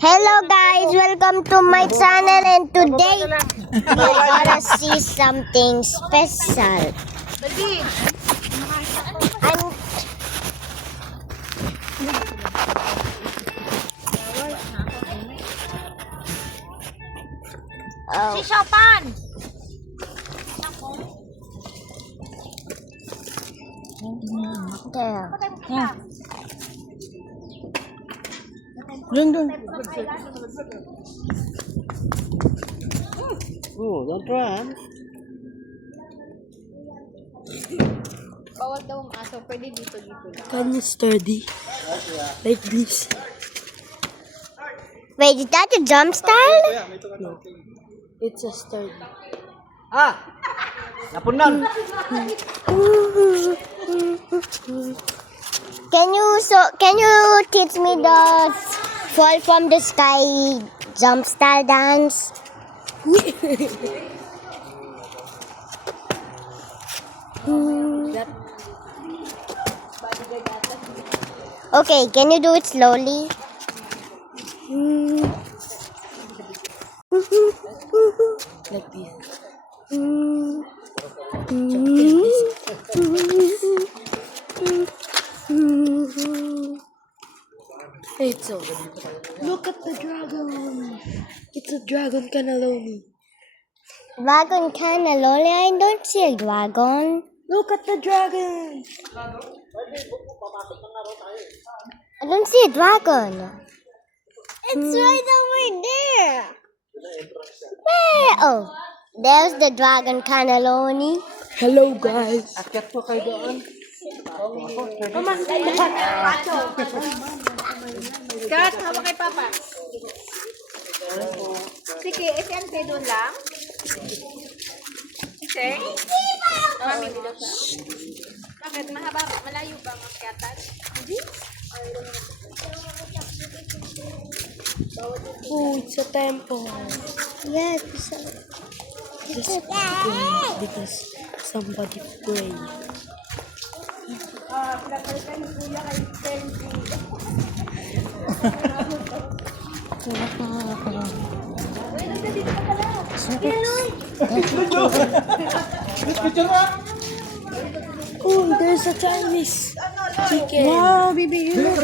Hello guys, welcome to my channel and today we're gonna see something special. And Si Chopin! there. Dun. Oh, don't run. Bawal daw ang aso. Pwede dito lang. Can you study? Like this. Wait, is that a jump style? No. It's a study. Napunan. Can you teach me the fall from the sky jump style dance? Okay, can you do it slowly? Like this. It's so look at the dragon. It's a dragon cannelloni. Dragon cannelloni? I don't see a dragon. Look at the dragon. I don't see a dragon. It's right over there. Where? Oh, there's the dragon cannelloni. Hello guys. Akyat po kayo doon. Kat, hawak kay Papa. Sige, SNC doon lang. Sige. Mami, dito ka. Bakit? Mahaba ba? Malayo ba ang akyatan? Hindi. Oh, it's a temple. Yes. Just because somebody prayed. Oh, there's a Chinese chicken. Wow, baby, look.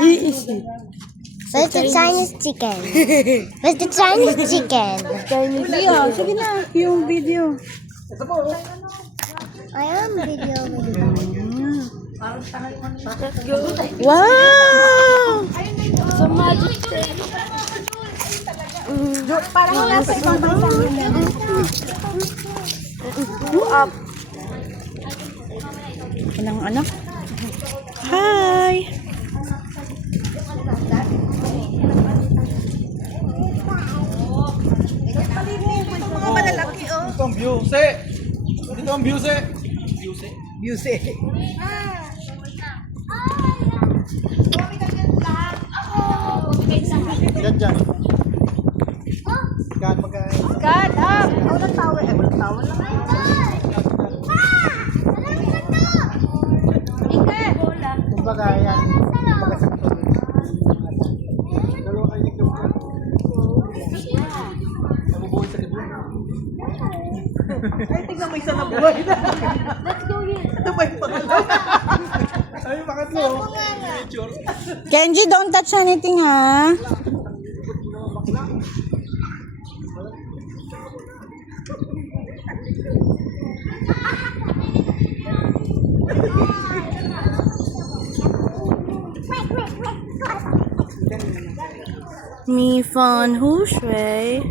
He is it. Where's the Chinese chicken? Where's the Chinese chicken? Chinese. Yeah, sige na, yung video. I am videoing. Wow! It's a magic trick. Parang nasa ibang bansa nila. Go up. Walang anak. Hi! Mga malalaki, oh. Dito ang view, se. Dito ang view, se. View, se. Dyan. Kat, pagkain. Kat, walang tawel. Walang tawel lang. Ikat. Kumbaga, yan. Dalawa kayo dito. Nabubuhay sa libro. Ay, tignan mo isa na buhay na. Let's go here. Ito ba yung pangalan? Ay, pangatlo. Picture. Kenji, don't touch anything, ha? Mi fan hu shui.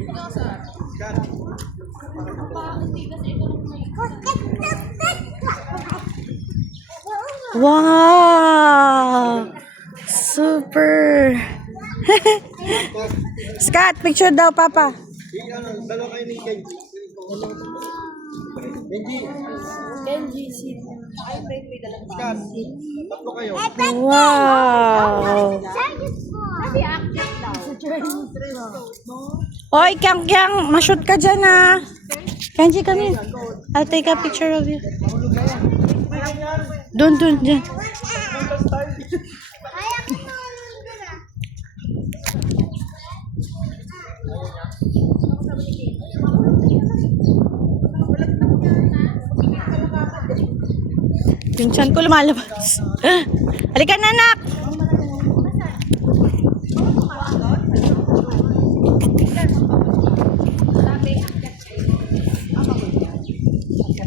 Wow! Super! Scott, picture daw, Papa. Dalawa kayo ni Kenji. Kenji. Kat, tatlo kayo. Wow! Kasi active daw. Oy, Kyang, ma-shoot ka dyan, ha? Kenji, come here. I'll take a picture of you. Dun, dyan. Yung tiyan ko lumalabas. Halika na, anak!